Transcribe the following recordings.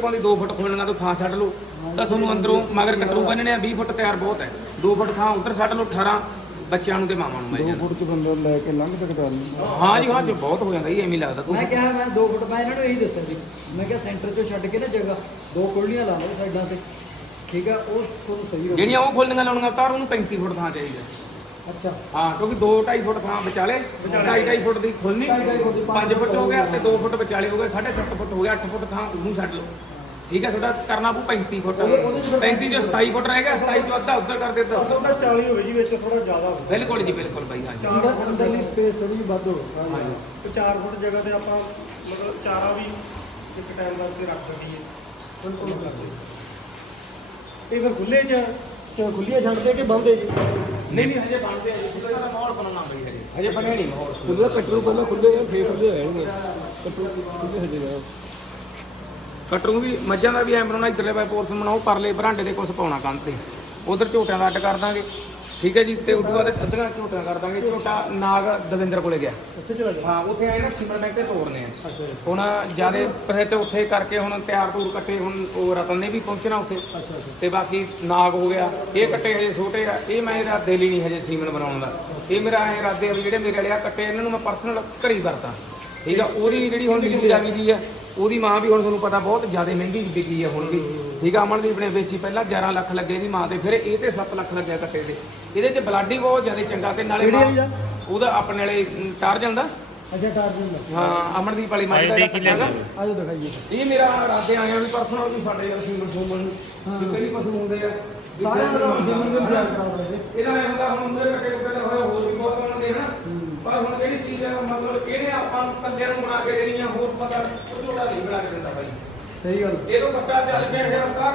ਪਾਉਂਦੀ 2 ਫੁੱਟ ਖੋਲਣਾ ਤੋਂ ਥਾਂ ਛੱਡ ਲਓ। ਤਾਂ ਤੁਹਾਨੂੰ ਅੰਦਰੋਂ ਮਗਰ ਕਟਰੂ ਬੰਨਣੇ ਆ 20 ਫੁੱਟ ਤਿਆਰ ਬਹੁਤ ਹੈ। 2 ਫੁੱਟ ਥਾਂ ਉੱਧਰ ਛੱਡ ਲਓ 18 ਬੱਚਿਆਂ ਨੂੰ ਤੇ ਮਾਵਾਂ ਨੂੰ ਮਿਲ ਜਾਂਦਾ ਫੁੱਟ ਚ ਬੰਦਾ ਲੈ ਕੇ ਲੰਘ ਸਕਦਾ ਨਹੀਂ। ਹਾਂ ਜੀ ਹਾਂ ਜੀ ਬਹੁਤ ਹੋ ਜਾਂਦਾ ਜੀ ਐਵੇਂ ਹੀ ਲੱਗਦਾ ਮੈਂ ਤੂੰ ਕਿਹਾ ਮੈਂ 2 ਫੁੱਟ ਮੈਂ ਇਹਨਾਂ ਨੂੰ ਇਹੀ ਦੱਸਿਆ ਸੀ। ਮੈਂ ਕਿਹਾ ਸੈਂਟਰ ਚੋਂ ਛੱਡ ਕੇ ਨਾ ਜਗ੍ਹਾ ਦੋ ਕੁਰਲੀਆਂ ਲਾ ਲਓ ਸਾਈਡਾਂ ਤੇ। ਠੀਕ ਆ ਉਹ ਤੁਹਾਨੂੰ ਸਹੀ ਰਹੂ ਜਿਹੜੀਆਂ ਉਹ ਖੋਲਣੀਆਂ ਲਾਉਣੀਆਂ ਤਾਰ ਉਹਨੂੰ 35 ਫੁੱਟ ਥਾਂ ਚਾਹੀਦਾ ਅੱਛਾ। ਹਾਂ ਕਿਉਂਕਿ 2 2.5 ਫੁੱਟ ਥਾਂ ਵਿਚਾਲੇ 2.5 2.5 ਫੁੱਟ ਦੀ ਖੁੱਲਣੀ ਢਾਈ ਢਾਈ ਫੁੱਟ ਦੀ 5 ਫੁੱਟ ਹੋ ਗਿਆ ਤੇ 2 ਫੁੱਟ। ਵਿਚਾਲੇ ਹੋ ਗਿਆ 7.5 ਫੁੱਟ ਹੋ ਗਿਆ 8 ਫੁੱਟ ਥਾਂ ਉਹਨੂੰ ਛੱਡ ਲਓ। ਠੀਕ ਹੈ ਤੁਹਾਡਾ ਕਰਨਾ ਪਊ 35 ਫੁੱਟ। ਉਹਦੇ- ਉਹਦੇ 'ਚ 35 ਜੋ 27 ਫੁੱਟ ਰਹਿ ਗਿਆ 27 ਚੋਂ ਅੱਧਾ ਉੱਧਰ ਕਰ ਦਿੱਤਾ। ਉਹਦਾ 40 ਹੋਵੇ ਜੀ ਵਿੱਚ ਥੋੜਾ ਜ਼ਿਆਦਾ ਹੋਵੇ ਬਿਲਕੁਲ ਜੀ ਬਿਲਕੁਲ ਬਾਈ ਹਾਂਜੀ। ਅੰਦਰ ਅੰਦਰਲੀ ਸਪੇਸ ਥੋੜੀ ਵੱਧ ਹੋਵੇ ਹਾਂਜੀ। ਤੇ 4 ਫੁੱਟ ਜਗ੍ਹਾ ਤੇ ਆਪਾਂ ਮਤਲਬ ਚਾਰਾ ਵੀ ਇੱਕ ਟਾਈਮ ਵਾਸਤੇ ਰੱਖ ਸਕੀਏ। ਬਿਲਕੁਲ। ਇਹ ਫਿਰ ਖੁੱਲੇ ਚ ਚ ਖੁੱਲੀਆਂ ਛੱਡਦੇ ਕਿ ਬੰਦੇ ਜੀ? ਨਹੀਂ ਨਹੀਂ ਹਜੇ ਬਣਦੇ ਆ ਜੀ। ਥੋੜਾ ਜਿਹਾ ਮਾਹੌਲ ਬਣਨਾ ਬਈ ਹਜੇ। ਹਜੇ ਬਣਿਆ ਨਹੀਂ ਮਾਹੌਲ। ਖੁੱਲੇ ਕਟਰੂ ਪਹਿਲਾਂ ਖੁੱਲੇ ਆ ਫੇਰ ਖੁੱਲੇ ਹੋਣਗੇ। ਕਟਰੂ ਖੁੱਲੇ ਹਜੇ ਕਟਰੂ ਵੀ ਮੱਝਾਂ ਦਾ ਵੀ ਐਂ ਬਣਾਉਣਾ ਇਧਰਲੇ ਪਾਸੇ ਪੋਰਸ਼ਨ ਬਣਾਓ ਪਰਲੇ ਬਰਾਂਡੇ ਦੇ ਕੁਝ ਪਾਉਣਾ ਕੰਧ ਤੇ। ਉਧਰ ਝੋਟਿਆਂ ਦਾ ਅੱਡ ਕਰ ਦਾਂਗੇ। ਠੀਕ ਹੈ ਜੀ ਤੇ ਉਦੋਂ ਬਾਅਦ ਅੱਧੀਆਂ ਝੋਟੀਆਂ ਕਰ ਦਾਂਗੇ। ਝੋਟਾ ਨਾਗ ਦਵਿੰਦਰ ਕੋਲੇ ਗਿਆ। ਉੱਥੇ ਚਲਾ ਜਾ ਹਾਂ ਉੱਥੇ ਆਏ ਨਾ ਸਿਮਰ ਬੈਂਕ ਤੇ ਤੋੜਨੇ ਆ। ਹੁਣ ਜਿਆਦੇ ਪੈਸੇ ਤੇ ਉੱਥੇ ਕਰਕੇ ਹੁਣ ਤਿਆਰ ਤੂਰ ਕੱਟੇ ਹੁਣ ਉਹ ਰਤਨ ਨੇ ਵੀ ਪਹੁੰਚਣਾ ਉੱਥੇ। ਤੇ ਬਾਕੀ ਨਾਗ ਹੋ ਗਿਆ। ਇਹ ਕੱਟੇ ਹਜੇ ਛੋਟੇ ਆ। ਇਹ ਮੈਂ ਇਹਦਾ ਦਿਲ ਹੀ ਨਹੀਂ ਹਜੇ ਸੀਮਨ ਬਣਾਉਣ ਦਾ। ਇਹ ਮੇਰਾ ਐ ਇਰਾਦੇ ਆ ਵੀ ਜਿਹੜੇ ਮੇਰੇ ਵਾਲੇ ਆ ਕੱਟੇ ਇਹਨਾਂ ਨੂੰ ਮੈਂ ਪਰਸਨਲ ਘਰੀ ਵਰਤਾਂ। ਠੀਕ ਆ ਉਹਦੀ ਜਿਹੜੀ ਹੁਣ ਨੀਲੀ ਜਾਵੀ ਦੀ ਆ ਉਹਦੀ ਮਾਂ ਵੀ ਹੁਣ ਤੁਹਾਨੂੰ ਪਤਾ ਬਹੁਤ ਜ਼ਿਆਦਾ ਮਹਿੰਗੀ ਵਿਕੀ ਆ ਹੁਣ ਵੀ। ਠੀਕ ਆ ਅਮਨਦੀਪ ਨੇ ਵੇਚੀ ਪਹਿਲਾਂ 11 ਲੱਖ ਲੱਗੇ ਦੀ ਮਾਂ ਤੇ ਫਿਰ ਇਹ ਤੇ 7 ਲੱਖ ਲੱਗਿਆ ਕੱਟੇ ਤੇ ਇਹਦੇ ਚ ਬਲਾਡੀ ਬਹੁਤ ਜ਼ਿਆਦਾ ਚੰਗਾ ਤੇ ਨਾਲੇ ਦਾ? ਉਹਦਾ ਆਪਣੇ ਵਾਲੇ ਟਾਰ ਜਾਂਦਾ ਅੱਛਾ ਟਾਰਜਨ ਦਾ ਹਾਂ ਅਮਨਦੀਪ ਵਾਲੀ ਮਾਂ ਦਾ ਜਿਹੜਾ ਕੱਟਾ ਗਾ। ਆਜੋ ਦਿਖਾਈਏ। ਇਹ ਮੇਰਾ ਇਰਾਦੇ ਆਇਆ ਵੀ ਪਰਸਨਲ ਵੀ ਸਾਡੇ ਯਾਰ ਸੀਮਨ ਸੂਮਨ ਵੀ ਕਈ ਪਸ਼ੂ ਹੁੰਦੇ ਆ ਸਾਰਿਆਂ ਦਾ ਜਿਵੇਂ ਵੀ ਤਿਆਰ ਕਰਾ ਦਿੰਦੇ ਇਹਦਾ ਇਹ ਹੁੰਦਾ ਹੁਣ ਮੇਰੇ ਕੱਟੇ ਕੁੱਟੇ ਦਾ ਹੋਇਆ ਹੋਰ ਵੀ ਬਹੁਤ ਬਣਦੇ ਹਨ ਪਰ ਹੁਣ ਜਿਹੜੀ ਚੀਜ਼ ਹੈ ਮਤਲਬ ਇਹਨੇ ਆਪਾਂ ਨੂੰ ਕੱਲਿਆਂ ਨੂੰ ਬਣਾ ਕੇ ਦੇਣੀ ਆ ਹੋਰ ਪਤਾ ਛੋਟਾ ਨਹੀਂ ਬਣਾ ਕੇ ਦਿੰਦਾ ਬਾਈ ਸਹੀ ਗੱਲ। ਇਹ ਤੋਂ ਕੱਟਾ ਚੱਲ ਪਿਆ ਹੈ ਰਸਤਾ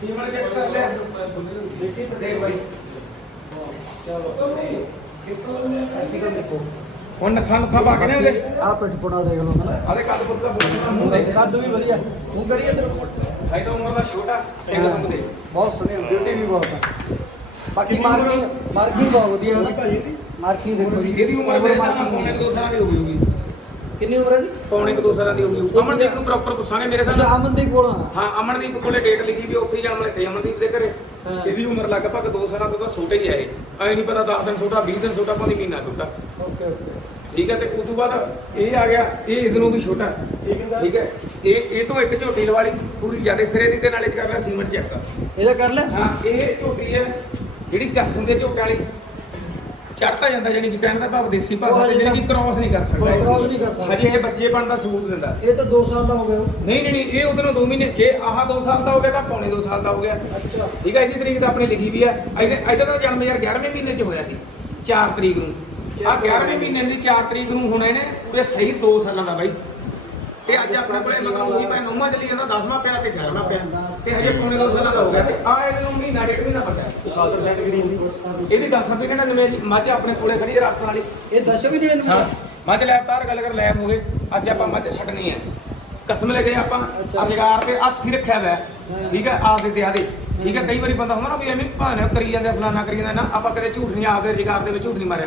ਸੀਮਨ ਚੈੱਕ ਕਰ ਲਿਆ। ਦੇਖੀ ਦੇਖ ਬਾਈ ਹੁਣ ਨੱਥਾ ਨੱਥਾ ਪਾ ਕੇ ਨੇ ਉਹਦੇ। ਆ ਪਿੱਠ ਪੁਣਾ ਦੇਖ ਲਓ ਹਨਾ ਆਦੇ ਕੱਦ ਪੁੱਤ ਦਾ ਮੂੰਹ ਦੇ। ਕੱਦ ਵੀ ਵਧੀਆ। ਹੁਣ ਕਰੀਏ ਤੇ ਹਾਈਟ ਉਮਰ ਦਾ ਛੋਟਾ ਸਿੰਘ ਸੰਗ ਦੇ ਬਹੁਤ ਸੋਹਣੀ ਬਿਊਟੀ ਵੀ ਬਹੁਤ ਹੈ ਬਾਕੀ ਮਾਰਕਿੰਗ ਮਾਰਕਿੰਗ ਬਹੁਤ ਵਧੀਆ ਹੈ ਨਾ? ਮਾਰਕਿੰਗ ਦੇਖੋ ਜੀ। ਇਹਦੀ ਉਮਰ ਮੇਰੇ ਹਿਸਾਬ ਨਾਲ ਪੌਣੇ 2 ਸਾਲਾਂ ਦੀ ਹੋ ਗਈ ਹੋਊਗੀ ਕਿੰਨੀ ਉਮਰ ਹੈ ਜੀ? ਪੌਣੇ 2 ਸਾਲਾਂ ਦੀ ਹੋ ਗਈ ਹੋਊ। ਅਮਨਦੀਪ। ਨੂੰ ਪ੍ਰੋਪਰ ਪੁੱਛਾਂਗੇ ਮੇਰੇ ਹਿਸਾਬ ਨਾਲ। ਅਮਨ ਦੇ ਕੋਲ ਹਾਂ ਅਮਨਦੀਪ ਕੋਲੇ ਡੇਟ ਲਿਖੀ ਵੀ ਉੱਥੇ ਹੀ ਜਨਮ ਲਿਖੇ ਅਮਨਦੀਪ ਦੇ ਘਰੇ। ਇਹਦੀ ਉਮਰ ਲਗਭਗ 2 ਸਾਲਾਂ ਤੋਂ ਤਾਂ ਛੋਟਾ ਹੀ ਹੈ ਇਹ। ਐ ਨਹੀਂ ਪਤਾ 10 ਦਿਨ ਛੋਟਾ 20 ਦਿਨ ਛੋਟਾ ਭਾਵੇਂ ਮਹੀਨਾ ਛੋਟਾ। Okay okay. ਠੀਕ ਹੈ ਤੇ ਉਸ ਤੋਂ ਬਾਅਦ ਇਹ ਆ ਗਿਆ ਇਹ ਇਹਦੇ ਨੂੰ ਵੀ ਛੋਟਾ। ਠੀਕ ਹੈ ਇਹ ਇਹ ਤੋਂ ਇੱਕ ਝੋਟੀ ਲਵਾਲੀ ਪੂਰੀ ਜਿਆਦੇ ਸਿਰੇ ਦੀ ਤੇ ਨਾਲੇ ਕਰ ਲਿਆ ਸੀਮੈਂਟ ਚੈੱਕ ਇਹਦਾ ਕਰ ਲੈ ਹਾਂ ਇਹ ਝੋਟੀ ਹੈ ਜਿਹੜੀ ਚੱਸ ਹੁੰਦੇ ਝੋਟੇ ਵਾਲੀ। ਚੜਤਾ ਜਾਂਦਾ ਜਾਨੀ ਕਿ ਕਹਿਣ ਦਾ ਭਾਵ ਦੇਸੀ ਭਾਸ਼ਾ ਤੇ ਜਿਹੜੀ ਕਿ ਕ੍ਰਾਸ ਨਹੀਂ ਕਰ ਸਕਦਾ। Cross ਨਹੀਂ ਕਰ ਸਕਦਾ। ਹਜੇ ਇਹ ਬੱਚੇ ਬਣਨ ਦਾ ਸਬੂਤ ਦਿੰਦਾ। ਇਹ ਤਾਂ 2 ਸਾਲ ਦਾ ਹੋ ਗਿਆ। ਨਹੀਂ ਨਹੀਂ ਇਹ ਉਹਦੇ ਨੂੰ 2 ਮਹੀਨੇ ਜੇ ਆਹ 2 ਸਾਲ ਦਾ ਹੋ ਗਿਆ ਤਾਂ ਪੌਣੇ 2 ਸਾਲ ਦਾ ਹੋ ਗਿਆ। ਅੱਛਾ। ਠੀਕ ਹੈ ਇਹਦੀ ਤਰੀਕ ਤਾਂ ਆਪਣੀ ਲਿਖੀ ਵੀ ਹੈ ਇਹਨੇ ਇਹਦਾ ਤਾਂ ਜਨਮ ਯਾਰ 11ਵੇਂ ਮਹੀਨੇ 'ਚ ਹੋਇਆ ਸੀ 4 ਤਰੀਕ ਨੂੰ। ਆ 11ਵੇਂ ਮਹੀਨੇ। ਦੀ 4 ਤਰੀਕ ਨੂੰ ਹੁਣ ਇਹਨੇ ਪੂਰੇ ਸਹੀ 2 ਸਾਲਾਂ ਦਾ ਬਾਈ। ਤੇ ਅੱਜ ਆਪਣੇ ਕੋਲੇ ਮਤਲਬ ਉਹੀ ਮੈਂ ਨੌਵਾਂ ਚੱਲੀ ਜਾਂਦਾ 10ਵਾਂ ਪਿਆ ਤੇ 11ਵਾਂ ਪਿਆ। ਤੇ ਹਜੇ ਪੌਣੇ 2 ਸਾਲਾਂ ਦਾ ਹੋ ਗਿਆ ਤੇ ਆ ਇਹਨੂੰ ਮਹੀਨਾ ਡੇਢ ਮਹੀਨਾ ਗਰੀ ਦੀ ਇਹਦੀ 10 ਰੁਪਏ ਕਹਿੰਦਾ ਨਵੇਂ ਜੀ? ਮੱਝ ਆਪਣੇ ਕੋਲੇ ਖੜੀ ਹੈ ਰਾਤ ਵਾਲੀ। ਇਹ ਦਸ਼ ਵੀ ਜਿਹੜੇ ਹਾਂ। ਮੱਝ ਲੈਬ ਤਾਰ ਗੱਲ ਕਰ ਲੈਬ ਹੋ ਗਏ ਅੱਜ ਆਪਾਂ ਮੱਝ ਛੱਡਣੀ ਹੈ। ਕਸਮ ਲੈ ਕੇ ਆਪਾਂ। ਅਧਿਕਾਰ ਤੇ ਹੱਥ ਹੀ ਰੱਖਿਆ ਹੋਇਆ ਹੈ। ਹਾਂ। ਠੀਕ ਹੈ? ਆਪਦੇ ਤੇ ਆਦੇ ਠੀਕ ਹੈ? ਕਈ ਵਾਰੀ ਬੰਦਾ ਹੁੰਦਾ ਨਾ ਵੀ ਐਵੇਂ ਭਾਣੇ ਕਰੀ ਜਾਂਦੇ ਫਲਾਨਾ ਕਰੀ ਜਾਂਦਾ। ਨਾ ਆਪਾਂ ਕਦੇ ਝੂਠ ਨਹੀਂ ਆਪਦੇ ਰੁਜ਼ਗਾਰ ਦੇ ਵਿੱਚ ਝੂਠ ਨਹੀਂ ਮਾਰਿਆ।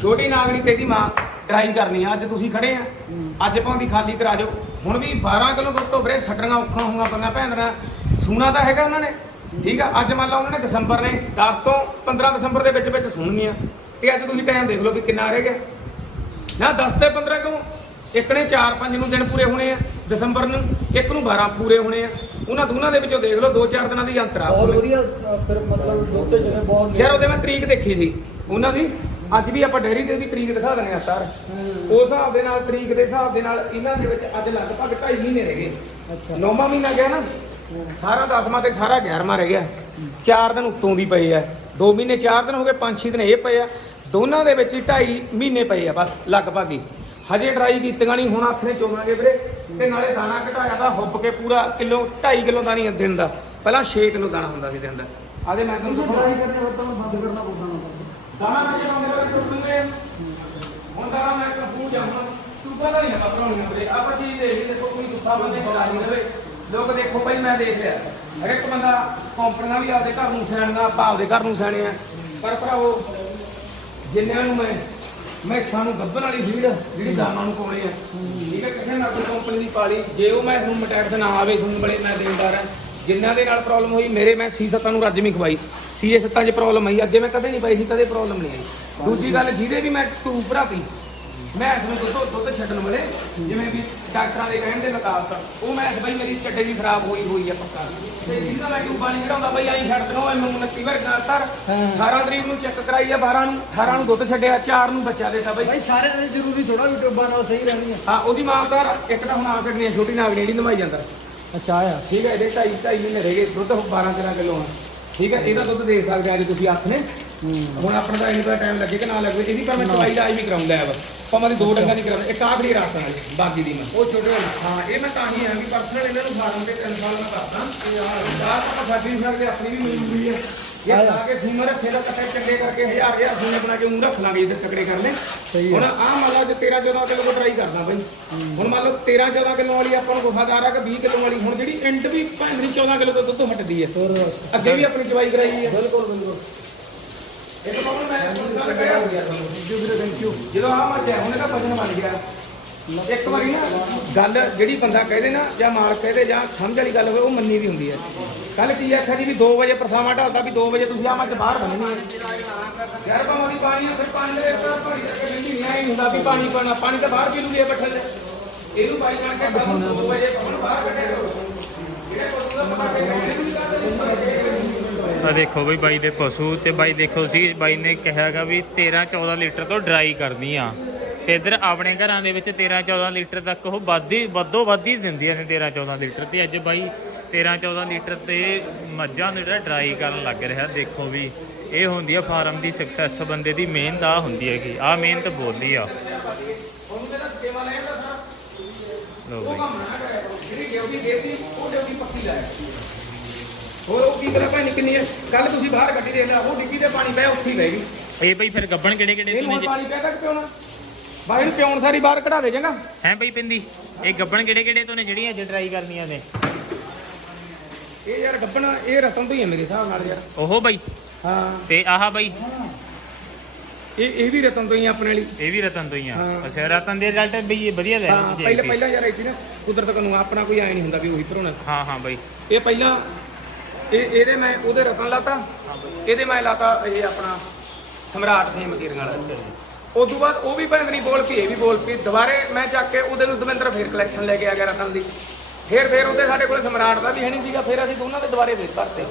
ਛੋਟੀ ਨਾਗਣੀ ਤੇ ਇਹਦੀ ਮਾਂ ਡਰਾਈ ਕਰਨੀ ਆ ਅੱਜ ਤੁਸੀਂ ਖੜੇ ਆ। ਅੱਜ ਭਾਂਦੀ ਖਾਲੀ ਕਰਾ ਜਾਓ ਹੁਣ ਵੀ 12 ਕਿਲੋ ਤੋਂ ਵੀਰੇ ਛੱਡਣਾ ਔਖਾ ਹੋਊਗਾ ਪੰਗਾ ਭੈਣਾਂ ਸੂਣਾ ਤਾਂ ਹੈਗਾ ਉਹਨਾਂ ਨੇ। ਠੀਕ ਆ ਅੱਜ ਮੰਨ ਲਾ ਉਹਨਾਂ ਨੇ ਦਸੰਬਰ ਨੇ 10 ਤੋਂ 15 ਦਸੰਬਰ ਦੇ ਵਿੱਚ ਵਿੱਚ ਸੁਣਨੀਆਂ ਤੇ ਅੱਜ ਤੁਸੀਂ ਟਾਈਮ ਦੇਖ ਲਓ ਵੀ ਕਿੰਨਾ ਰਹਿ ਗਿਆ। ਨਾ 10 ਤੇ 15 ਕਿਉਂ? ਇੱਕ ਨੇ 4-5 ਨੂੰ ਦਿਨ ਪੂਰੇ ਹੋਣੇ ਆ ਦਸੰਬਰ ਨੂੰ ਇੱਕ ਨੂੰ 12 ਪੂਰੇ ਹੋਣੇ ਆ। ਉਹਨਾਂ ਦੋਨਾਂ ਦੇ ਵਿੱਚੋਂ ਦੇਖ ਲਓ 2-4 ਦਿਨਾਂ ਦੀ ਅੰਤਰ ਆ। ਬਹੁਤ ਵਧੀਆ ਫਿਰ ਮਤਲਬ ਲੋਕੇ ਜਿਹੜੇ ਬਹੁਤ ਯਾਰ ਉਹਦੇ ਮੈਂ ਤਰੀਕ ਦੇਖੀ ਸੀ। ਉਹਨਾਂ ਦੀ ਅੱਜ ਵੀ ਆਪਾਂ ਡੈਰੀ ਤੇ ਵੀ ਤਰੀਕ ਦਿਖਾ ਦਿੰਦੇ ਆ ਸਰ। ਉਸ ਹਿਸਾਬ ਦੇ ਨਾਲ ਤਰੀਕ ਦੇ ਹਿਸਾਬ ਦੇ ਨਾਲ ਇਹਨਾਂ ਦੇ ਵਿੱਚ ਅੱਜ ਲਗਭਗ 2.5 ਮਹੀਨੇ ਰਹਿ ਗਏ। ਅੱਛਾ। ਨੌਵਾਂ ਮਹੀਨਾ ਗਿਆ ਨਾ। ਸਾਰਾ 10ਵਾਂ ਤੇ ਸਾਰਾ 11ਵਾਂ ਰਹਿ ਗਿਆ। 4 ਦਿਨ ਉੱਤੋਂ ਦੀ ਪਏ ਆ। 2 ਮਹੀਨੇ 4 ਦਿਨ ਹੋ ਗਏ 5-6 ਦਿਨ ਇਹ ਪਏ ਆ। ਦੋਨਾਂ ਦੇ ਵਿੱਚ 2.5 ਮਹੀਨੇ ਪਏ ਆ ਬਸ ਲਗਭਗ ਹੀ। ਹਜੇ ਟਰਾਈ ਕੀਤੀਆਂ ਨਹੀਂ ਹੁਣ ਨੇ ਚੋਵਾਂਗੇ ਵੀਰੇ। ਤੇ ਨਾਲੇ ਦਾਣਾ ਘਟਾਇਆ ਦਾ ਹੁੱਬ ਕੇ ਪੂਰਾ ਕਿਲੋ 2.5 ਕਿਲੋ ਦਾਣੀ ਦਿਨ ਦਾ। ਪਹਿਲਾਂ 6 ਕਿਲੋ ਦਾਣਾ ਹੁੰਦਾ ਸੀ ਦਿਨ ਦਾ। ਆਦੇ ਮੈਂ ਤੁਹਾਨੂੰ। ਟਰਾਈ ਕਰਨੇ ਵਰਤਾਂ ਨੂੰ ਬੰਦ ਕਰਨਾ ਪਊਗਾ ਦਾਣਾ ਮੈਂ ਜਦੋਂ ਮੇਰੇ ਕੋਲ ਟੁੱਟੂਗੇ ਹੁਣ ਦਾਣਾ ਮੈਂ ਕਹੂੰ ਜਾਵਾਂ ਤੂੰ ਪਤਾ ਨਹੀਂ ਹੈ ਬਣਾਉਣੀ ਵੀਰੇ। ਆਪਾਂ ਚੀਜ਼ ਲਈ ਦੇਖੋ ਕੋਈ ਗੁੱਸਾ ਬੰਦੇ ਬਣਾ ਨਹੀਂ ਦੇਵੇ ਲੋਕ ਦੇਖੋ ਭਾਈ, ਮੈਂ ਦੇਖ ਲਿਆ। ਹਰ ਇੱਕ ਬੰਦਾ ਕੰਪਨੀਆਂ ਵੀ ਆਪਦੇ ਘਰ ਨੂੰ ਸਿਆਣਦਾ ਆਪਾਂ ਆਪਦੇ ਘਰ ਨੂੰ ਸਿਆਣੇ ਆ, ਪਰ ਭਰਾਵੋ ਜਿੰਨਿਆਂ ਨੂੰ ਮੈਂ ਮੈਂ ਸਾਨੂੰ ਗੱਬਨ ਵਾਲੀ ਫੀਡ ਜਿਹੜੀ ਦਾਣਾ ਨੂੰ ਪਾਉਣੀ ਆ। ਠੀਕ ਹੈ, ਕਿਸੇ ਨਾਲ ਕੰਪਨੀ ਦੀ ਪਾਲੀ, ਜੇ ਉਹ ਮੈਂ ਹੁਣ ਮਟੈਕਸ ਨਾ ਆਵੇ, ਤੁਹਾਨੂੰ ਬੜੇ ਮੈਂ ਦੇਣਦਾਰ ਹਾਂ ਜਿਨ੍ਹਾਂ ਦੇ ਨਾਲ ਪ੍ਰੋਬਲਮ ਹੋਈ, ਮੇਰੇ ਮੈਂ ਸੀ ਸੱਤਾਂ ਨੂੰ ਰੱਜਮੀ ਖਵਾਈ। ਸੀ ਸੱਤਾਂ 'ਚ ਪ੍ਰੋਬਲਮ ਆਈ, ਅੱਗੇ ਮੈਂ ਕਦੇ ਨਹੀਂ ਪਾਈ ਸੀ, ਕਦੇ ਪ੍ਰੋਬਲਮ ਨਹੀਂ ਆਈ। ਦੂਜੀ ਗੱਲ, ਜਿਹਦੇ ਵੀ ਮੈਂ ਟੂਬ ਭਰਾਤੀ ਮੈਂ ਇਸ ਨੂੰ ਦੁੱਧ ਦੁੱਧ ਛੱਡਣ ਵਾਲੇ, ਜਿਵੇਂ ਵੀ ਡਾਕਟਰਾਂ ਦੇ ਕਹਿਣ ਦੇ ਮੁਤਾਬਕ ਉਹ ਮੈਂ ਬਈ ਮੇਰੀ ਚੱਡੇ ਦੀ ਖਰਾਬ ਹੋਈ ਹੋਈ ਆ ਪੱਕਾ। ਤੇ ਜਿਹਦਾ ਮੈਂ ਟੂਬਾਂ ਨਹੀਂ ਚੜਾਉਂਦਾ ਬਈ ਐਂ ਛੱਡ ਦਿਓ ਮੈਨੂੰ 29 ਵਾਰ ਗਾਤਰ 18 ਤਰੀਕ ਨੂੰ ਚੈੱਕ ਕਰਾਈ ਆ 12 ਨੂੰ 18 ਨੂੰ ਦੁੱਧ ਛੱਡਿਆ 4 ਨੂੰ ਬੱਚਾ ਦੇਤਾ ਬਈ। ਭਾਈ ਸਾਰੇ ਦੇ ਜ਼ਰੂਰੀ ਥੋੜਾ ਵੀ ਟੋਬਾਂ ਨਾਲ ਸਹੀ ਰਹਿਣੀ ਹੈ ਹਾਂ ਉਹਦੀ ਮਾਂ ਤਾਂ ਇੱਕ ਤਾਂ ਹੁਣ ਆ ਕੱਢਣੀ ਆ ਛੋਟੀ ਨਾਗਣੀ ਜਿਹੜੀ ਨਵਾਈ ਜਾਂਦਾ। ਅੱਛਾ ਆਇਆ। ਠੀਕ ਹੈ ਇਹਦੇ ਢਾਈ ਢਾਈ ਮਹੀਨੇ ਰਹਿ ਗਏ ਦੁੱਧ 12 13 ਕਿਲੋ ਆ। ਠੀਕ ਹੈ ਇਹਦਾ ਦੁੱਧ ਦੇਖ ਸਕਦੇ ਆ ਅੱਜ ਤੁਸੀਂ ਹੱਥ ਨੇ। ਹੁਣ ਆਪਣਾ ਤਾਂ ਇੰਨਾ ਟਾਈਮ ਲੱਗੇ ਕਿ ਨਾ ਲੱਗੇ ਇਹਦੀ ਪਰ ਮੈਂ ਦਵਾਈ ਇਲਾਜ ਵੀ ਕਰਾਉਂਦਾ ਆ ਬਸ। ਭਾਵੇਂ ਦੀ ਦੋ ਡੰਗਾ ਨਹੀਂ ਕਰਾਉਂਦਾ ਇੱਕ ਆਖਰੀ ਰਾਸਨ ਵਾਲੀ ਬਾਕੀ ਦੀ ਮੈਂ। ਉਹ ਛੋਟੇ ਹਾਂ ਇਹ ਮੈਂ ਤਾਂ ਹੀ ਆ ਵੀ ਪਰਸਨਲ ਇਹਨਾਂ ਨੂੰ ਫਾਰਮ ਤੇ ਤਿੰਨ ਸਾਲ ਮੈਂ ਕਰਦਾ ਤੇ ਆਹ ਬਾਹਰ ਆਪਾਂ ਸਾਡੀ ਵੀ ਸਕਦੇ ਆਪਣੀ ਵੀ ਮਿਲ ਜੂਗੀ ਹੈ। ਇਹ ਲਾ ਕੇ ਸੀਮਾ ਰੱਖੇ ਦਾ ਕੱਟੇ ਚੰਗੇ ਕਰਕੇ ਹਜ਼ਾਰ ਹਜ਼ਾਰ ਸੋਨੇ ਬਣਾ ਕੇ ਉਹ ਰੱਖ ਲਾਂਗੇ ਇਧਰ ਤਕੜੇ ਕਰ ਲੈ। ਹੁਣ ਆਹ ਮੰਨ ਲਓ ਜੇ 13 14 ਕਿਲੋ ਕੋ ਟਰਾਈ ਕਰਦਾ ਬਈ। ਹੁਣ ਮੰਨ ਲਓ 13 14 ਕਿਲੋ ਵਾਲੀ ਆਪਾਂ ਨੂੰ ਵਫਾਦਾਰ ਆ ਕਿ 20 ਕਿਲੋ ਵਾਲੀ ਹੁਣ ਜਿਹੜੀ ਐਂਡ ਵੀ ਦੀ 14 ਕਿਲੋ ਤੋਂ ਦੁੱਧ ਹਟਦੀ ਹੈ। ਅੱਗੇ ਵੀ ਆਪਣੀ ਚਵਾਈ ਕਰਾਈ ਹੈ। ਬਿਲਕੁਲ ਬਿਲਕੁਲ। ਇੱਕ ਪਾਉਣ ਮੈਂ ਗੱਲ ਕਹਿਆ ਹੋ ਗਿਆ ਥੈਂਕ ਯੂ ਜਦੋਂ ਆਹ ਮੱਝ ਹੁਣ ਇਹਦਾ ਵਜਨ ਬਣ ਗਿਆ। ਇੱਕ ਵਾਰੀ ਨਾ ਗੱਲ ਜਿਹੜੀ ਬੰਦਾ ਕਹਦੇ ਨਾ, ਜਾਂ ਮਾਲਕ ਕਹਦੇ ਜਾਂ ਸਮਝ ਵਾਲੀ ਗੱਲ ਹੋਵੇ, ਉਹ ਮੰਨੀ ਵੀ ਹੁੰਦੀ ਹੈ। ਕੱਲ ਕੀ ਆਖਿਆ ਜੀ ਵੀ 2 ਵਜੇ ਪਰਸਾਵਾ ਢਾਲਦਾ, ਵੀ 2 ਵਜੇ ਤੁਸੀਂ ਆਹ ਮੱਝ ਬਾਹਰ ਬੰਨਣੀ ਯਾਰ ਭਾਵੇਂ ਪਾਣੀ ਫਿਰ ਪਾਣੀ ਦੇ ਉੱਤੇ ਪਾਣੀ ਕਰਕੇ ਬੰਦੀ ਨਹੀਂ ਹੁੰਦਾ ਵੀ ਪਾਣੀ ਪਾਣਾ, ਪਾਣੀ ਤਾਂ ਬਾਹਰ ਪੀ ਲੂਗੀ ਬੱਠਲ। ਦੇ ਇਹਨੂੰ ਪਾਈ ਜਾਣ ਕੇ 2 ਵਜੇ ਬਾਹਰ ਕੱਢਿਆ ਜਿਹੜੇ ਪਸ਼ੂ ਦਾ ਪਤਾ ਆ ਦੇਖੋ ਬਈ ਬਾਈ ਦੇ ਪਸ਼ੂ ਤੇ ਬਾਈ ਦੇਖੋ ਸੀ ਬਾਈ ਨੇ ਕਿਹਾਗਾ ਵੀ 13 14 ਲੀਟਰ ਤੋਂ ਡਰਾਈ ਕਰਨੀ ਆ। ਤੇ ਇਧਰ ਆਪਣੇ ਘਰਾਂ ਦੇ ਵਿੱਚ 13 14 ਲੀਟਰ ਤੱਕ ਉਹ ਵੱਧੀ ਵੱਧੋ ਵੱਧ ਹੀ ਦਿੰਦੀਆਂ ਨੇ 13 14 ਲੀਟਰ ਤੇ। ਅੱਜ ਬਾਈ 13 14 ਲੀਟਰ ਤੇ ਮੱਝਾਂ ਨੂੰ ਜਿਹੜਾ ਡਰਾਈ ਕਰਨ ਲੱਗ ਰਿਹਾ। ਦੇਖੋ ਵੀ ਇਹ ਹੁੰਦੀ ਆ ਫਾਰਮ ਦੀ ਸਕਸੈਸ ਬੰਦੇ ਦੀ ਮਿਹਨਤ ਆ ਹੁੰਦੀ ਹੈਗੀ। ਆ ਮਿਹਨਤ ਬੋਲਦੀ ਆ। ਲੋ ਬਈ। ਜਿਹੜੀ ਡਿਊਟੀ ਦੇਤੀ ਉਹ ਡਿਊਟੀ ਪੱਕੀ ਲਾਇਆ ਹੋਰ ਉਹ ਕੀ ਕਰਾਂ ਭਾਈ ਕਿੰਨੀ ਹੈ ਕੱਲ ਤੁਸੀਂ ਬਾਹਰ ਗੱਡੀ ਦੇ ਲਿਆ ਉਹ ਡਿੱਗੀ ਤੇ ਪਾਣੀ ਪਿਆ ਉੱਥੇ ਹੀ ਬਹਿ ਗਈ। ਇਹ ਬਈ ਫਿਰ ਗੱਬਣ ਕਿਹੜੇ ਕਿਹੜੇ ਇਹਨੂੰ ਹੁਣ ਪਾਣੀ ਪਿਆ ਤੱਕ ਪਿਉਣਾ ਬਾਹਰ ਨੂੰ ਪਿਉਣ ਸਾਰੀ ਬਾਹਰ ਕਢਾ ਦੇ ਜਾਂਗਾ ਹੈ ਬਈ ਪਿੰਦੀ? ਇਹ ਗੱਬਣ ਕਿਹੜੇ ਕਿਹੜੇ ਤੋਂ ਨੇ ਜਿਹੜੀਆਂ ਅੱਜ ਡਰਾਈ ਕਰਨੀਆਂ ਨੇ? ਇਹ ਯਾਰ ਗੱਬਣਾ ਇਹ ਰਤਨ ਤੋਂ ਹੀ ਹੈ ਮੇਰੇ ਹਿਸਾਬ ਨਾਲ ਯਾਰ। ਉਹ ਬਈ। ਹਾਂ। ਤੇ ਆਹ ਬਈ। ਇਹ ਇਹ ਵੀ ਰਤਨ ਤੋਂ ਹੀ ਆ ਆਪਣੇ ਵਾਲੀ। ਇਹ ਵੀ ਰਤਨ ਤੋਂ ਹੀ ਆ। ਹਾਂ। ਅੱਛਾ ਰਤਨ ਦੇ ਰਿਜ਼ਲਟ ਬਈ ਇਹ ਵਧੀਆ ਲੈ ਹਾਂ ਪਹਿਲਾਂ ਪਹਿਲਾਂ ਯਾਰ ਇੱਥੇ ਨਾ ਕੁਦਰਤ ਕਾਨੂੰ ਆਪਣਾ ਕੋਈ ਐ ਨਹੀਂ ਹੁੰਦਾ ਵੀ ਉਹੀ ਭਰੋਣਾ। ਹਾਂ ਹਾਂ ਬਈ। ਇਹ ਪਹਿਲਾਂ ਇਹ ਇਹਦੇ ਮੈਂ ਉਹਦੇ ਰਤਨ ਲਾਤਾ। ਇਹਦੇ ਮੈਂ ਲਾਤਾ ਇਹ ਆਪਣਾ ਸਮਰਾਟ ਸਿੰਘ ਮਕੀਰੀਆਂ ਵਾਲਾ ਉਸ ਤੋਂ ਬਾਅਦ ਉਹ ਵੀ ਭੈਣ ਨਹੀਂ ਬੋਲ ਪਈ ਇਹ ਵੀ ਬੋਲ ਪਈ ਦੁਬਾਰੇ ਮੈਂ ਚੱਕ ਕੇ ਉਹਦੇ ਨੂੰ ਦਵਿੰਦਰ ਫੇਰ ਕਲੈਕਸ਼ਨ ਲੈ ਕੇ ਆ ਗਿਆ ਰਤਨ ਦੀ। ਫੇਰ ਫੇਰ ਉਹਦੇ ਸਾਡੇ ਕੋਲ ਸਮਰਾਟ ਦਾ ਵੀ ਹੈ ਨਹੀਂ ਸੀਗਾ ਫਿਰ ਅਸੀਂ ਦੋਨਾਂ ਦੇ ਦੁਬਾਰੇ ਵੇਚ ਕਰਤੇ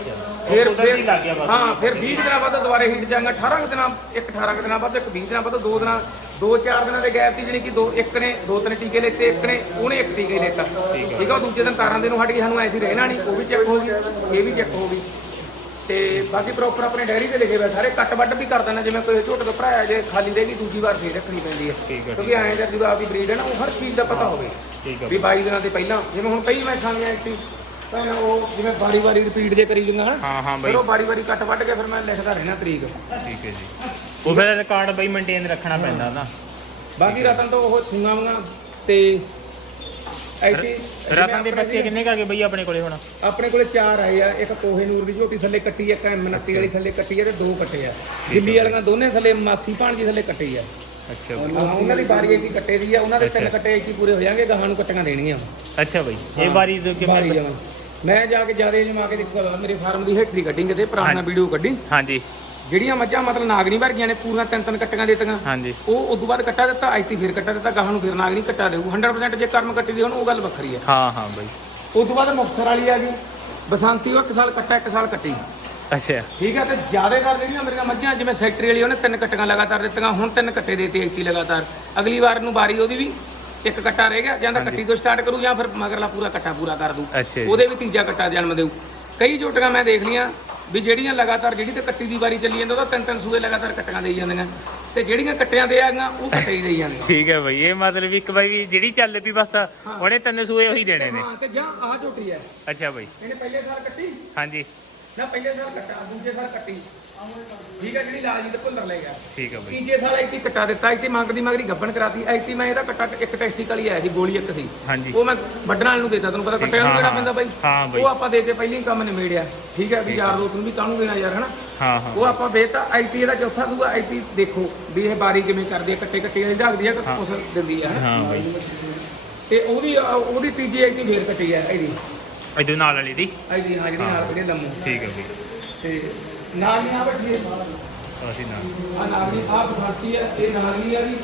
ਫਿਰ ਫਿਰ। ਹਾਂ ਫਿਰ 20 ਦਿਨਾਂ ਬਾਅਦ ਦੁਬਾਰੇ ਹਿੱਟ ਜਾਗਾ 18 ਕੁ ਦਿਨਾਂ ਇੱਕ 18 ਕੁ ਦਿਨਾਂ ਬਾਅਦ ਇੱਕ 20 ਦਿਨਾਂ ਬਾਅਦ ਦੋ ਦਿਨਾਂ ਦੋ ਚਾਰ ਦਿਨਾਂ ਦੇ ਗੈਪ ਸੀ ਜਿਹੜੀ ਕਿ ਦੋ ਇੱਕ ਨੇ ਦੋ ਤਿੰਨ ਟੀਕੇ ਲੈਤੇ ਇੱਕ ਨੇ ਉਹਨੇ ਇੱਕ ਟੀਕੇ ਲੈਤਾ ਠੀਕ ਆ ਉਹ ਦੂਜੇ ਦਿਨ ਤਾਰਾਂ ਦੇ ਨੂੰ ਹਟ ਗਈ ਸਾਨੂੰ ਐਸੀ ਰਹਿਣਾ ਨਹੀਂ ਉਹ ਵੀ ਚੈੱਕ ਹੋ ਗਈ ਇਹ ਵੀ ਚੈੱਕ ਹੋ ਗਈ। ਤੇ ਬਾਕੀ ਪ੍ਰੋਪਰ ਆਪਣੇ ਡਾਇਰੀ ਤੇ ਲਿਖੇ ਹੋਏ ਸਾਰੇ ਕੱਟ ਵੱਡ ਵੀ ਕਰ ਦਿੰਦਾ ਜਿਵੇਂ ਕੋਈ ਝੋਟ ਤੋਂ ਭਰਾਇਆ ਜੇ ਖਾਲੀ ਰਹੇਗੀ ਦੂਜੀ ਵਾਰ ਫੇਰ ਰੱਖਣੀ ਪੈਂਦੀ ਹੈ ਕਿਉਂਕਿ ਐਂ ਜਦ ਜਦੋਂ ਆਪਦੀ ਬਰੀਡ ਹੈ ਨਾ ਉਹ ਹਰ ਚੀਜ਼ ਦਾ ਪਤਾ ਹੋਵੇ। ਠੀਕ ਹੈ ਵੀ 22 ਦਿਨਾਂ ਦੇ ਪਹਿਲਾਂ ਜਿਵੇਂ ਹੁਣ ਕਈ ਮੈਚਾਂ ਦੀਆਂ ਐਕਟੀ ਤਾਂ ਉਹ ਜਿਵੇਂ ਵਾਰੀ ਵਾਰੀ ਰਿਪੀਟ ਜੇ ਕਰੀ ਜਾਂਗਾ ਹਨ ਹਾਂ ਹਾਂ ਬਈ। ਫਿਰ ਉਹ ਵਾਰੀ ਵਾਰੀ ਕੱਟ ਵੱਢ ਕੇ ਫਿਰ ਮੈਂ ਲਿਖਦਾ ਰਹਿਣਾ ਤਰੀਕ। ਠੀਕ ਹੈ ਜੀ। ਉਹ ਫਿਰ ਰਿਕਾਰਡ ਬਈ ਮੇਨਟੇਨ ਰੱਖਣਾ ਪੈਂਦਾ ਨਾ ਬਾਕੀ ਰਤਨ ਤੋਂ ਉਹ ਸੁਣਾਵਾਂਗਾ ਤੇ ਐਟੀ ਰਤਨ ਦੇ ਬੱਚੇ ਕਿੰਨੇ ਕਾਗੇ ਬਈ ਆਪਣੇ ਕੋਲੇ ਹੁਣ? ਆਪਣੇ ਕੋਲੇ ਚਾਰ ਆਏ ਆ ਇੱਕ ਕੋਹੇ ਨੂਰ ਦੀ ਝੋਟੀ ਥੱਲੇ ਕੱਟੀ ਆ, ਇੱਕ M29 ਵਾਲੀ ਥੱਲੇ ਕੱਟੀ ਆ ਤੇ ਦੋ ਕੱਟੇ ਆ। ਦਿੱਲੀ ਵਾਲੀਆਂ ਦੋਨੇ ਥੱਲੇ ਮਾਸੀ ਭਾਣਜੀ ਥੱਲੇ ਕੱਟੀ ਆ। ਅੱਛਾ ਹਾਂ, ਉਹਨਾਂ ਦੀ ਬਾਰੀ ਇੱਕ ਕੱਟੇ ਦੀ ਆ ਉਹਨਾਂ ਦੇ ਤਿੰਨ ਕੱਟੇ ਇੱਕ ਹੀ ਪੂਰੇ ਹੋ ਜਾਣਗੇ ਗਾਹਾਂ ਨੂੰ ਕੱਟੀਆਂ ਦੇਣੀਆਂ। ਅੱਛਾ ਬਈ ਇਹ ਵਾਰੀ ਦੇ ਬਾਰੀ ਕਿਵੇਂ ਮੈਂ ਜਾ ਕੇ ਜਿਆਦੇ ਜਮਾ ਕੇ ਦੇਖੋ ਮੇਰੇ ਫਾਰਮ ਦੀ ਹਿੱਟਰੀ ਕੱਢੀ ਕਿਤੇ ਪੁਰਾਣਾ। ਵੀਡੀਓ ਕੱਢੀ। ਹਾਂਜੀ। ਜਿਹੜੀਆਂ ਮੱਝਾਂ ਮਤਲਬ ਨਾਗਣੀ ਵਰਗੀਆਂ ਨੇ ਪੂਰੀਆਂ ਤਿੰਨ ਤਿੰਨ ਕੱਟੀਆਂ ਦਿੱਤੀਆਂ ਹਾਂਜੀ। ਉਹ ਉਦੋਂ ਬਾਅਦ ਕੱਟਾ ਦਿੱਤਾ ਆਈਤੀ ਫਿਰ ਕੱਟਾ ਦਿੱਤਾ ਗਾਹਾਂ ਨੂੰ ਫਿਰ ਨਾਗਣੀ ਕੱਟਾ ਦੇਊ। 100% ਜੇ ਕਰਮ ਕੱਟੀ ਦੀ ਹੁਣ ਉਹ ਗੱਲ ਵੱਖਰੀ ਹੈ। ਹਾਂ ਹਾਂ ਬਈ। ਉਦੋਂ ਬਾਅਦ ਮੁਕਤਸਰ ਵਾਲੀ ਆ ਗਈ। ਬਸੰਤੀ ਉਹ ਇੱਕ ਸਾਲ ਕੱਟਾ ਇੱਕ ਸਾਲ ਕੱਟੀ। ਅੱਛਾ। ਠੀਕ ਹੈ ਤੇ ਜ਼ਿਆਦਾਤਰ ਜਿਹੜੀਆਂ ਮੇਰੀਆਂ ਮੱਝਾਂ ਜਿਵੇਂ ਸੈਕਟਰੀ ਵਾਲੀ ਉਹਨੇ ਤਿੰਨ ਕੱਟੀਆਂ ਲਗਾਤਾਰ ਦਿੱਤੀਆਂ ਹੁਣ ਤਿੰਨ ਕੱਟੇ ਦੇਤੇ ਇੱਕੀ ਲਗਾਤਾਰ। ਅਗਲੀ ਵਾਰ ਨੂੰ ਬਾਰੀ ਉਹਦੀ ਵੀ ਇੱਕ ਕੱਟਾ ਰਹਿ ਗਿਆ ਜਾਂ ਤਾਂ ਕੱਟੀ ਤੋਂ ਸਟਾਰਟ ਕਰੂ ਜਾਂ ਫਿਰ ਮਗਰਲਾ ਪੂਰਾ ਕੱਟਾ ਪੂਰਾ ਕਰ ਦੂ। ਉਹਦੇ ਵੀ ਤੀਜਾ ਕੱਟਾ ਜਨਮ ਦੇਊ। ਕਈ ਝੋਟੀਆਂ ਮੈਂ ਦੇਖ ਲੀਆਂ ਵੀ ਜਿਹੜੀਆਂ ਲਗਾਤਾਰ ਜਿਹੜੀ ਤੇ ਕੱਟੀ ਦੀ ਵਾਰੀ ਚੱਲੀ ਜਾਂਦਾ ਉਹਦਾ ਤਿੰਨ ਤਿੰਨ ਸੂਏ ਲਗਾਤਾਰ ਕੱਟੀਆਂ ਦੇਈ ਜਾਂਦੀਆਂ। ਤੇ ਜਿਹੜੀਆਂ ਕੱਟਿਆਂ ਦੇ ਆਗੀਆਂ ਉਹ ਕੱਟੇ ਹੀ ਦੇਈ ਜਾਂਦੀਆਂ। ਠੀਕ ਹੈ ਬਈ ਇਹ ਮਤਲਬ ਇੱਕ ਬਾਈ ਵੀ ਜਿਹੜੀ ਚੱਲ ਪਈ ਬਸ ਉਹਨੇ ਤਿੰਨ ਸੂਏ ਉਹੀ ਦੇਣੇ ਨੇ। ਹਾਂ ਤੇ ਜਾਂ ਆ ਝੋਟੀ ਹੈ। ਅੱਛਾ ਬਈ। ਇਹਨੇ ਪਹਿਲੇ ਸਾਲ ਕੱਟੀ? ਹਾਂਜੀ। ਨਾ ਪਹਿਲੇ ਸਾਲ ਕੱਟਾ ਦੂਜੇ ਸਾਲ ਕੱਟੀ? ਠੀਕ ਹੈ ਜਿਹੜੀ ਲਾਲ ਜੀ ਤੇ ਭੁੱਲਰ ਲੈ ਗਿਆ। ਠੀਕ ਹੈ ਬਈ। ਤੀਜੇ ਸਾਲ ਐਤੀ ਕੱਟਾ ਦਿੱਤਾ ਐਤੀ ਮੰਗਦੀ ਮਗਰੀ ਗੱਬਣ ਕਰਾਤੀ। ਐਤੀ ਮੈਂ ਇਹਦਾ ਕੱਟਾ ਇੱਕ ਟੈਸਟੀਕਲ ਹੀ ਆਇਆ ਸੀ ਗੋਲੀ ਇੱਕ ਸੀ। ਹਾਂਜੀ। ਉਹ ਮੈਂ ਵੱਢਣ ਵਾਲੇ ਨੂੰ ਦੇਤਾ ਤੈਨੂੰ ਪਤਾ ਕੱਟਿਆਂ ਨੂੰ ਕਿਹੜਾ। ਪੈਂਦਾ ਬਾਈ। ਉਹ ਆਪਾਂ ਦੇ ਕੇ ਪਹਿਲੀ ਕੰਮ ਨਿਬੇੜਿਆ। ਠੀਕ ਹੈ ਵੀ ਯਾਰ ਹੈ। ਦੋਸਤ ਨੂੰ ਵੀ ਕਾਹਨੂੰ ਦੇਣਾ ਯਾਰ ਹਨਾ? ਹਾਂ ਹਾਂ ਉਹ ਆਪਾਂ ਵੇਚਤਾ ਆਈਟੀ ਦਾ ਚੌਥਾ ਦੂਆ ਆਈਟੀ ਦੇਖੋ ਵੀ ਇਹ ਬਾਰੀ ਕਿਵੇਂ ਕਰਦੀ ਹੈ ਕੱਟੇ ਕੱਟੇ ਦੀ ਝਾਕਦੀ ਹੈ ਕਿ ਹਾਂ। ਉਸ ਦਿੰਦੀ ਹੈ। ਹਾਂ। ਬਾਈ ਤੇ ਉਹਦੀ ਉਹਦੀ ਤੀਜੀ ਆਈਟੀ ਫੇਰ ਕੱਟੀ ਹੈ ਇਹਦੀ ਇਹਦੇ ਨਾਲ ਵਾਲੀ ਦੀ? ਆਈਟੀ ਹਾਂ ਜਿਹੜੀ ਹਾਂ। ਨਾਲ ਜਿਹੜੇ ਲੰਮੂ ਠੀਕ ਹੈ ਬਈ ਤੇ ਨਾਲ ਹੀ ਆ ਬੱਠੀ ਅਸੀਂ ਨਾਲ। ਆ ਨਾਲ ਹੀ ਆ ਬਸਾਤੀ ਹੈ ਇਹ ਨਾਲ ਹੀ ਆ ਜੀ।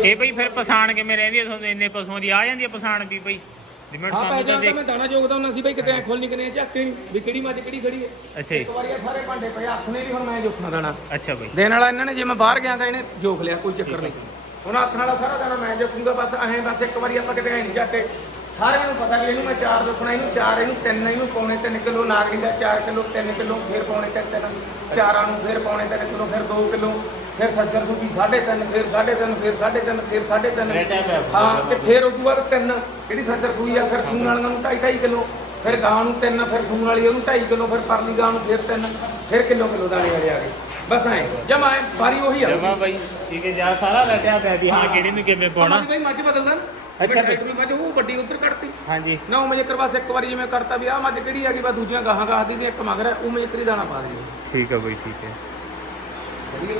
ਇਹ ਬਈ ਫਿਰ ਪਛਾਣ ਕਿਵੇਂ ਰਹਿੰਦੀ ਹੈ ਤੁਹਾਨੂੰ ਇੰਨੇ ਪਸ਼ੂਆਂ ਦੀ ਆ ਜਾਂਦੀ ਹੈ ਪਛਾਣ ਵੀ ਬਈ? ਜਿਵੇਂ ਹਾਂ ਦੇਖ ਮੈਂ ਦਾਣਾ ਜੋਗਦਾ ਹੁੰਦਾ ਸੀ ਬਈ ਕਿਤੇ ਐ ਖੋਲ ਨਿਕਨੇ ਝਾਕੇ ਵੀ ਕਿਹੜੀ ਮੱਝ ਕਿਹੜੀ ਖੜੀ ਹੈ। ਅੱਛਾ ਇੱਕ ਵਾਰੀ ਇਹ ਸਾਰੇ ਭਾਂਡੇ ਪਏ ਹੱਥ ਨੇ ਵੀ ਹੁਣ ਮੈਂ ਜੋਖਣਾ ਦਾਣਾ। ਅੱਛਾ ਬਈ। ਦੇਣ ਵਾਲਾ ਇਹਨਾਂ ਨੇ ਜੇ ਮੈਂ ਬਾਹਰ ਗਿਆ ਤਾਂ ਇਹਨੇ ਜੋਖ ਲਿਆ ਕੋਈ ਚੱਕਰ ਨਹੀਂ। ਹੁਣ ਹੱਥ ਨਾਲ ਸਾਰਾ ਦਾਣਾ ਮੈਂ ਜੋਖੂਗਾ ਬਸ ਐਂ ਬਸ ਇੱਕ ਵਾਰੀ ਆਪਾਂ ਕਿਤੇ ਐ ਨਹੀਂ ਜਾਤੇ ਸਾਰਿਆਂ ਨੂੰ ਪਤਾ ਵੀ ਇਹਨੂੰ ਮੈਂ ਚਾਰ ਜੋਖਣਾ ਇਹਨੂੰ ਚਾਰ ਇਹਨੂੰ ਤਿੰਨ ਇਹਨੂੰ ਪੌਣੇ 3 ਕਿਲੋ ਨਾਗਰੀ ਦਾ 4 ਕਿਲੋ 3 ਕਿਲੋ ਫਿਰ ਪੌਣੇ 3 ਤਿੰਨ। ਚਾਰਾਂ ਨੂੰ ਫਿਰ ਪੌਣੇ 3 ਕਿਲੋ ਫਿਰ 2 ਕਿਲੋ। ਫਿਰ ਸੱਜਰ ਨੂੰ ਵੀ 3.5 ਫਿਰ 3.5 ਫਿਰ 3.5 ਫਿਰ 3.5 ਹਾਂ। ਤੇ ਫਿਰ ਉਸ ਤੋਂ ਬਾਅਦ ਤਿੰਨ ਜਿਹੜੀ ਸੱਜਰ ਸੂਈ ਆ ਫਿਰ ਸੂਣ ਵਾਲੀਆਂ ਨੂੰ 2.5 ਕਿਲੋ ਫਿਰ ਗਾਂ ਨੂੰ ਤਿੰਨ ਫਿਰ ਸੂਣ ਵਾਲੀ ਉਹਨੂੰ 2.5 ਕਿਲੋ ਫਿਰ ਪਰਲੀ ਗਾਂ ਨੂੰ ਫਿਰ ਤਿੰਨ ਫਿਰ ਕਿਲੋ ਕਿਲੋ ਦਾਣੇ ਵਾਲੇ ਆ ਗਏ। ਬਸ ਐ ਜਮਾ ਐ ਬਾਰੀ ਉਹੀ ਆ। ਜਮਾ ਬਈ ਠੀਕ ਹੈ ਜਾ ਸਾਰਾ ਰਟਿਆ ਪਿਆ ਵੀ ਹਾਂ ਕਿਹੜੀ ਨੂੰ ਕਿਵੇਂ ਪਾਉਣਾ? ਬਈ ਮੱਝ ਬਦਲਦਾ ਅੱਛਾ। ਬਈ। ਮੱਝ ਉਹ ਵੱਡੀ ਉੱਧਰ ਕੱਢਤੀ। ਹਾਂਜੀ। ਨਾ ਉਹ ਮੈਂ ਇੱਕ ਵਾਰੀ ਜਿਵੇਂ ਕਰਤਾ ਵੀ ਆ ਮੱਝ ਕਿਹੜੀ ਹੈਗੀ ਬਸ ਦੂਜੀਆਂ ਗਾਹਾਂ ਗਾਹ ਦੀ ਇੱਕ ਮਗਰ ਉਹ ਮੈਂ ਇੱਕ ਦੀ ਦਾਣਾ ਪਾ ਦਿੰਦੀ ਠੀਕ ਹੈ ਬਈ ਠੀਕ ਹੈ।